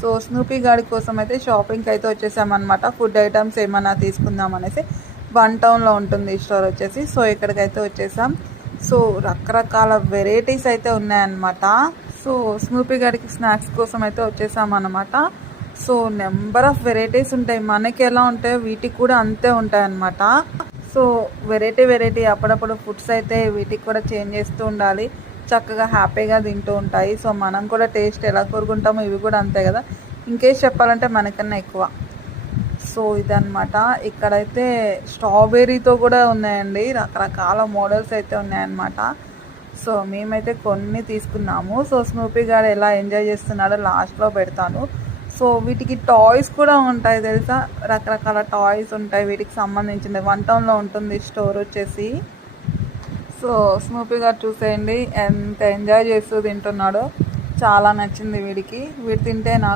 So Snoopy గాడి కోసం అయితే షాపింగ్కి అయితే వచ్చేసామన్నమాట. ఫుడ్ ఐటమ్స్ ఏమన్నా తీసుకుందాం అనేసి. వన్ టౌన్లో ఉంటుంది ఈ స్టోర్ వచ్చేసి. సో ఇక్కడికైతే వచ్చేసాం. సో రకరకాల వెరైటీస్ అయితే ఉన్నాయన్నమాట. సో స్నూపీ గాడికి స్నాక్స్ కోసం అయితే వచ్చేసామన్నమాట. సో నెంబర్ ఆఫ్ వెరైటీస్ ఉంటాయి. మనకి ఎలా ఉంటాయో వీటికి కూడా అంతే ఉంటాయన్నమాట. సో వెరైటీ అప్పుడప్పుడు ఫుడ్స్ అయితే వీటికి కూడా చేంజ్ చేస్తూ ఉండాలి. చక్కగా హ్యాపీగా తింటూ ఉంటాయి. సో మనం కూడా టేస్ట్ ఎలా కోరుకుంటామో ఇవి కూడా అంతే కదా, ఇంకేసి చెప్పాలంటే మనకన్నా ఎక్కువ. సో ఇదన్నమాట. ఇక్కడైతే స్ట్రాబెర్రీతో కూడా ఉన్నాయండి, రకరకాల మోడల్స్ అయితే ఉన్నాయన్నమాట. సో మేమైతే కొన్ని తీసుకున్నాము. సో స్నూపీ గారు ఎలా ఎంజాయ్ చేస్తున్నాడో లాస్ట్లో పెడతాను. సో వీటికి టాయ్స్ కూడా ఉంటాయి తెలుసా, రకరకాల టాయ్స్ ఉంటాయి వీటికి సంబంధించింది. వన్ టౌన్లో ఉంటుంది స్టోర్ వచ్చేసి. సో స్నూపీ గారు చూసేయండి ఎంత ఎంజాయ్ చేస్తూ తింటున్నాడో. చాలా నచ్చింది వీడికి. వీడు తింటే నాకు